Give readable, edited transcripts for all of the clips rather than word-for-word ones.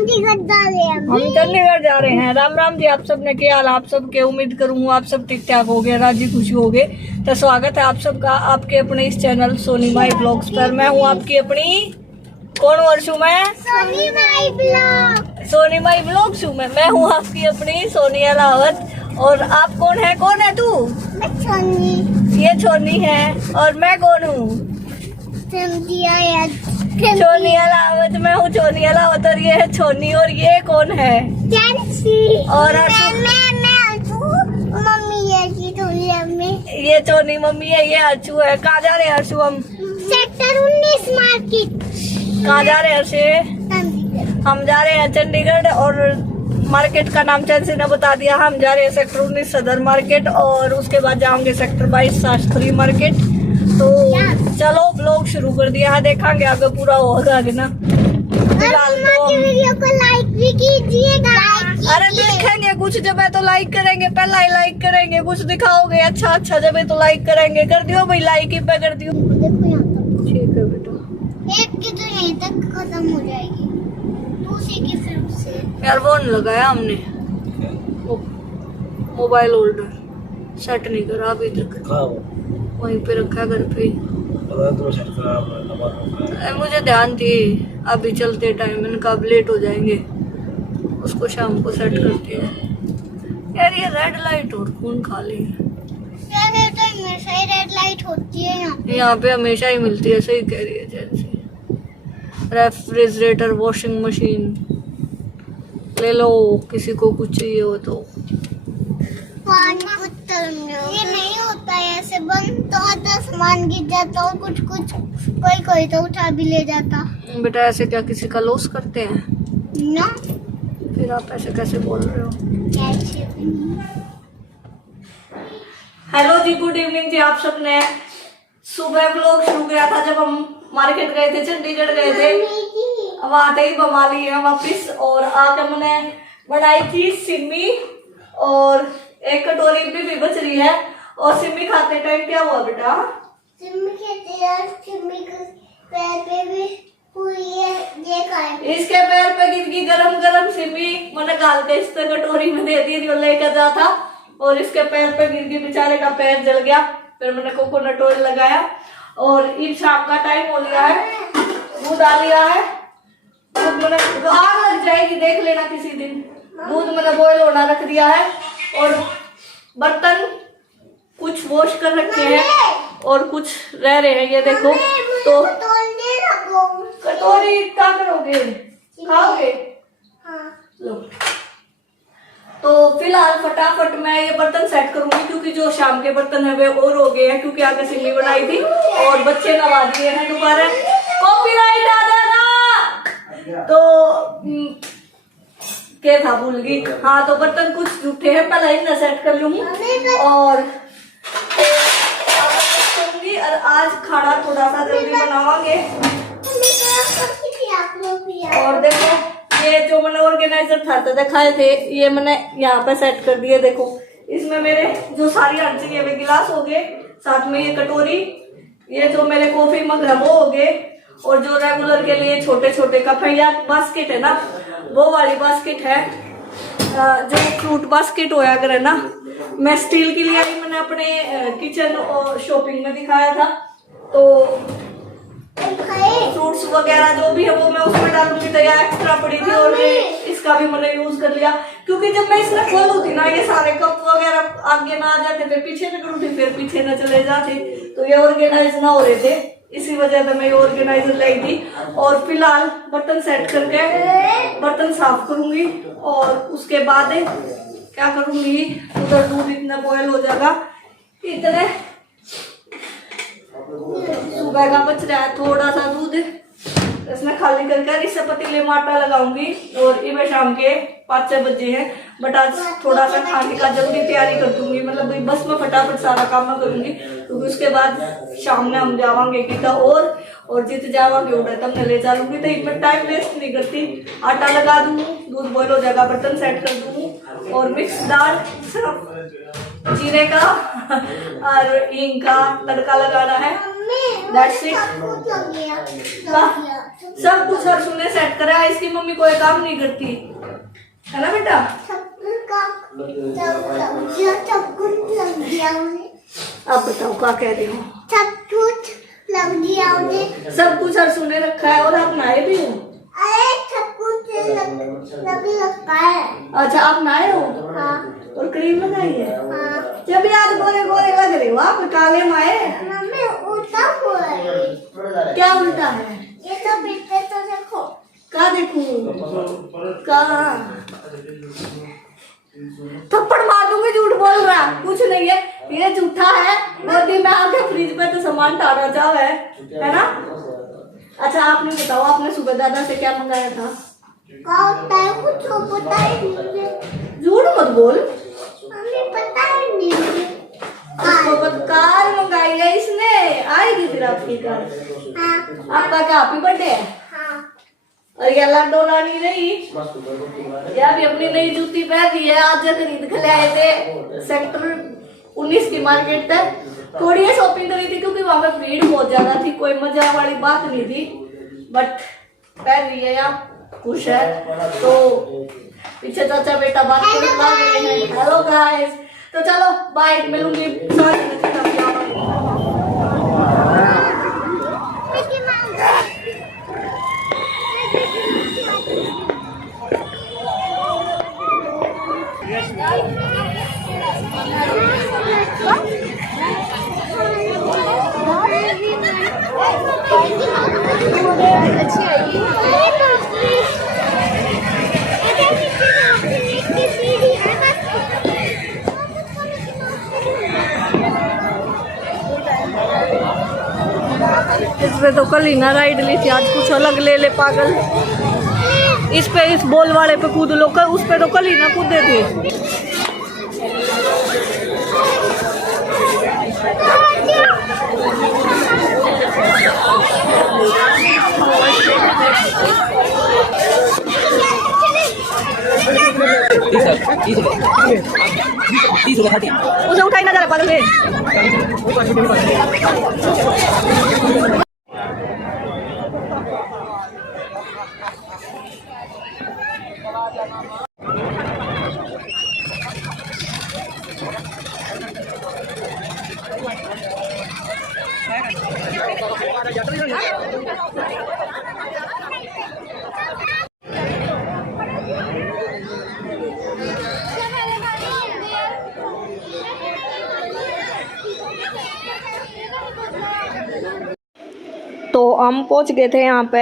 चंडीगढ़ जा रहे हैं। हम चंडीगढ़ जा रहे हैं। राम राम जी, आप सब ने क्या हाल? आप सब के उम्मीद करूँ आप सब ठीक ठाक हो गए, राजी खुशी हो गए। तो स्वागत है आप सबका आपके अपने इस चैनल सोनी माई ब्लॉग्स पर। मैं हूँ आपकी अपनी कौन वर्षू मैं Soni my blog. Soni my blogs हूँ मैं हूँ आपकी अपनी सोनी अलावत। और आप कौन है? कौन है तू? मैं सोनी। ये छोनी है। और मैं कौन हूँ? छोनी अलावत। मैं हूँ छोनी अलावत और ये है छोनी। और ये कौन है? और मम्मी है की थोड़ी में। ये छोनी मम्मी है, ये अर्शु है। कहाँ जा रहे हैं अर्शु? हम सेक्टर 19 मार्केट। कहाँ जा रहे हैं अर्शु? हम जा रहे हैं चंडीगढ़। और मार्केट का नाम चैंसी ने बता दिया। हम जा रहे हैं सेक्टर 19 सदर मार्केट और उसके बाद जाएंगे सेक्टर 22 शास्त्री मार्केट। तो चलो ब्लॉग शुरू कर दिया है, देखेंगे आगे पूरा होगा आगे ना। फिलहाल तो वीडियो को लाइक भी कीजिएगा। अरे देखेंगे कुछ जब है तो लाइक करेंगे, पहला ही लाइक करेंगे। कुछ दिखाओगे अच्छा जब है तो लाइक करेंगे। कर दियो भाई, लाइक ही पे कर दियो। देखो यहाँ तक। ठीक है बेटा। एक की तो यहीं तक खत्म हो जाएगी, दूसरी की फिर से। यार वो नहीं लगाया हमने, मोबाइल होल्डर सेट नहीं करा अभी तक, वहीं पे रखा घर पे। मुझे ध्यान थी अभी चलते टाइम, इनका अब लेट हो जाएंगे, उसको शाम को सेट करते हैं। यार ये रेड लाइट और कौन खा ली है? यार तो हमेशा ही रेड लाइट होती है यहाँ पे हमेशा ही मिलती है। सही कह रही है जैसे। रेफ्रिजरेटर, वॉशिंग मशीन ले लो, किसी को कुछ चाहिए हो तो। पानी ये नहीं होता है ऐसे, बंद तो होता, सामान गिर जाता और कुछ कोई तो उठा भी ले जाता। बेटा ऐसे क्या किसी का लॉस करते हैं ना? फिर आप ऐसे कैसे बोल रहे हो? कैसे? हेलो जी, गुड इवनिंग जी। आप सबने सुबह ब्लॉग शुरू किया था जब हम मार्केट गए थे, चंडीगढ़ गए थे। अब आते ही बमा ली है वापिस। और आके मैंने बनाई थी सिमी और एक कटोरी भी बच रही है। और सिमी खाते टाइम क्या हुआ बेटा? सिमी कहते यार, सिमी के पैर पे भी हुई है, ये खाए। इसके पैर पे गिर गई गरम सिमी। मैंने गाल के इस कटोरी में दे दी जो लेकर जा था, और इसके पैर पे गिर गई, बेचारे का पैर जल गया। फिर मैंने कोकोनट ऑयल लगाया। और इन शाम का टाइम हो लिया है, दूध आ लिया है। दूध मैंने आग लग जाएगी, देख लेना किसी दिन। दूध मैंने बॉयल होना रख दिया है। और बर्तन कुछ वॉश कर रखे हैं और कुछ रह रहे हैं, ये देखो। तो कटोरी क्या करोगे? खाओगे? हाँ। लो। तो फिलहाल फटाफट मैं ये बर्तन सेट करूंगी, क्योंकि जो शाम के बर्तन है वे और हो गए हैं, क्योंकि आगे सिमी बनाई थी और बच्चे नवा दिए हैं दोबारा। कॉपीराइट आ जाएगा। तो क्या था भूल गई। हाँ, तो बर्तन कुछ जूठे हैं, पहले इन्हें सेट कर लूंगी और आज खाना थोड़ा सा जल्दी बनावांगे। और देखो ये जो मैंने ऑर्गेनाइजर था तो दिखाए थे, ये मैंने यहाँ पे सेट कर दिए। देखो इसमें मेरे जो सारी हंसी वे गिलास हो गए, साथ में ये कटोरी, ये जो मेरे कॉफी मग है वो हो गए, और जो रेगुलर के लिए छोटे छोटे कप है या बास्केट है ना, वो वाली बास्केट है जो फ्रूट बास्केट होया करे ना। मैं स्टील की लिया मैंने अपने किचन और शॉपिंग में दिखाया था। तो फ्रूट्स वगैरह जो भी है वो मैं उसमें डालूंगी। तो यह एक्स्ट्रा पड़ी थी और इसका भी मैंने यूज कर लिया, क्योंकि जब मैं इसमें खोलू थी ना, ये सारे कप वगैरह आगे ना आ जाते थे, पीछे न करूँ थी, फिर पीछे न चले जाते, तो ये ऑर्गेनाइज ना हो रहे थे। इसी वजह से मैं ये ऑर्गेनाइजर लाई थी। और फिलहाल बर्तन सेट करके बर्तन साफ करूंगी और उसके बाद क्या करूंगी, उधर दूध इतना बॉयल हो जाएगा। इतने सुबह का बच रहा है थोड़ा सा दूध, इसमें खाली करके इससे पतीले में आटा लगाऊंगी। और ये शाम के 5-6 बजे हैं, बट आज थोड़ा सा खाने का जल्दी तैयारी कर दूंगी, मतलब बस में फटाफट सारा काम करूंगी, क्योंकि उसके बाद शाम में हम जावांगे कितना और जित जावांगे उधर तब मैं ले जा लूंगी। तो इसमें टाइम वेस्ट नहीं करती, आटा लगा दूंगी, दूध बॉयल हो जाएगा, बर्तन सेट कर दूंगी और मिक्स दाल सिर्फ जीरे का और हींग का तड़का लगाना है। That's it. सब कुछ हर सुनने सेट करा है, इसकी मम्मी कोई काम नहीं करती है ना बेटा। अब बताओ क्या कह रही हूँ। सब कुछ लग गया उन्हें, सब कुछ हर सुनने रखा है और आप नहाए भी हो। अरे सब कुछ लग रखा है। अच्छा आप नहाए हो। हाँ और क्रीम लगाई है। हाँ। जब याद गोरे गोरे लग रहे हो आप, काले माए। मम्मी उल्टा हुआ है। क्या उल्टा है? ये तो बेटे तो देखो। क्या देखूं? कहाँ? थप्पड़ मार दूंगी, झूठ बोल रहा कुछ नहीं है, ये झूठा है। गोदी में आके फ्रिज पे तो सामान टाड़ा जाओ है ना। अच्छा आपने बताओ, आपने सुबह दादा से क्या मंगाया था? कुछ पता ही नहीं। झूठ मत बोल। मम्मी पता ही नहीं। कार मंगाई है इसने, आएगी फिर आपकी कार। हाँ आपका क्या हैप्पी बर्थडे है? हाँ। और ये लाडोला नहीं रही, ये अभी अपनी नई जूती पहनी है, आज खरीद के ले आए थे सेक्टर 19 की मार्केट तक। थोड़ी शॉपिंग करी थी क्योंकि वहां पे भीड़ बहुत ज्यादा थी, कोई मजा वाली बात नहीं थी, बट पहन रही है यार, खुश है। तो पीछे चाचा बेटा बात करने लग रहे हैं। हेलो गाइस, तो चलो बाय, मिलूंगी। अच्छी आई। इसमें तो कल ही ना राइड ली थी, आज कुछ अलग ले ले पागल। इस पे, इस बॉल वाले पे कूद लो, कल उस पे तो कल ही ना कूदे थे। उसे उठाई ना जा रहा पागल है। तो हम पहुंच गए थे यहाँ पे।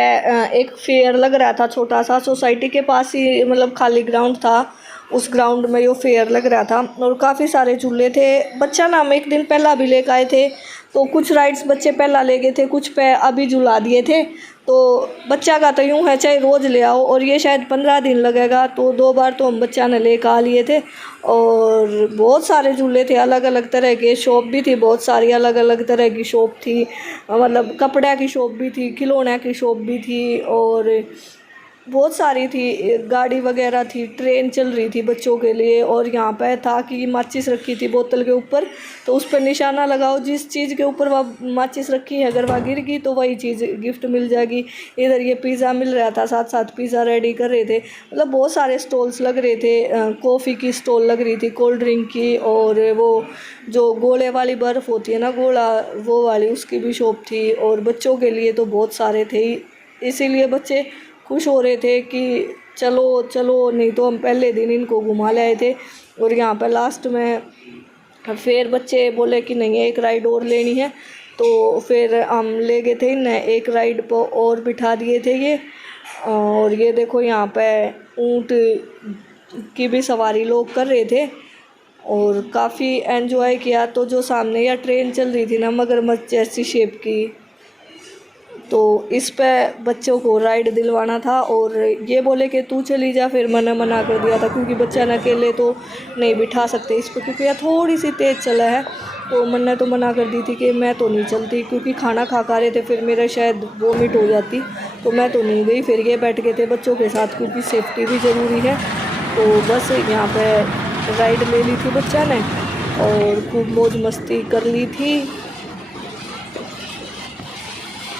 एक फेयर लग रहा था छोटा सा, सोसाइटी के पास ही, मतलब खाली ग्राउंड था, उस ग्राउंड में ये फेयर लग रहा था और काफ़ी सारे झूले थे। बच्चा ना हम एक दिन पहला भी लेकर आए थे, तो कुछ राइड्स बच्चे पहला ले गए थे, कुछ पे अभी झुला दिए थे। तो बच्चा का तो यूँ है चाहे रोज़ ले आओ, और ये शायद 15 दिन लगेगा, तो 2 बार तो हम बच्चा ने लेकर आ लिए थे। और बहुत सारे झूले थे, अलग अलग तरह के, शॉप भी थी बहुत सारी, अलग अलग तरह की शॉप थी, मतलब कपड़े की शॉप भी थी, खिलौने की शॉप भी थी, और बहुत सारी थी, गाड़ी वगैरह थी, ट्रेन चल रही थी बच्चों के लिए। और यहाँ पे था कि माचिस रखी थी बोतल के ऊपर, तो उस पर निशाना लगाओ, जिस चीज़ के ऊपर वह माचिस रखी है अगर वह गिर गई तो वही चीज़ गिफ्ट मिल जाएगी। इधर ये पिज़्ज़ा मिल रहा था, साथ साथ पिज़्ज़ा रेडी कर रहे थे, मतलब बहुत सारे स्टॉल्स लग रहे थे। कॉफ़ी की स्टॉल लग रही थी, कोल्ड ड्रिंक की, और वो जो गोले वाली बर्फ़ होती है ना, गोला, वो वाली, उसकी भी शॉप थी। और बच्चों के लिए तो बहुत सारे थे, इसीलिए बच्चे खुश हो रहे थे कि चलो चलो, नहीं तो हम पहले दिन इनको घुमा ले आए थे। और यहाँ पर लास्ट में फिर बच्चे बोले कि नहीं एक राइड और लेनी है, तो फिर हम ले गए थे इन्हें एक राइड पर और बिठा दिए थे ये। और ये देखो यहाँ पे ऊँट की भी सवारी लोग कर रहे थे और काफ़ी एंजॉय किया। तो जो सामने या ट्रेन चल रही थी ना, मगरमच्छ जैसी शेप की, तो इस पे बच्चों को राइड दिलवाना था। और ये बोले कि तू चली जा, फिर मैंने मना कर दिया था क्योंकि बच्चा न अकेले तो नहीं बिठा सकते इस पर, क्योंकि यह थोड़ी सी तेज़ चला है। तो मैंने तो मना कर दी थी कि मैं तो नहीं चलती, क्योंकि खाना खा रहे थे, फिर मेरा शायद वोमिट हो जाती, तो मैं तो नहीं गई। फिर ये बैठ गए थे बच्चों के साथ, क्योंकि सेफ्टी भी ज़रूरी है। तो बस यहाँ पे राइड ले ली थी बच्चा ने और खूब मौज मस्ती कर ली थी।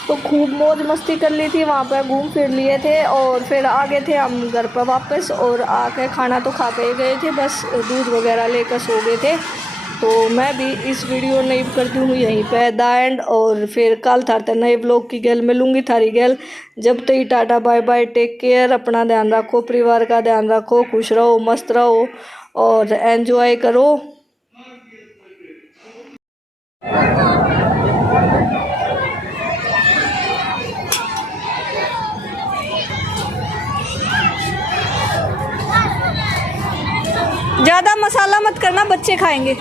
तो खूब मौज मस्ती कर ली थी, वहाँ पर घूम फिर लिए थे और फिर आ गए थे हम घर पर वापस। और आके खाना तो खा के गए थे, बस दूध वगैरह लेकर सो गए थे। तो मैं भी इस वीडियो नहीं करती हूँ यहीं पे द एंड, और फिर कल थारते नए ब्लॉग की गैल मिलूंगी थारी गैल। जब तक tata bye bye, take care, अपना ध्यान रखो, परिवार का ध्यान रखो, खुश रहो, मस्त रहो और एंजॉय करो। ज़्यादा मसाला मत करना, बच्चे खाएंगे।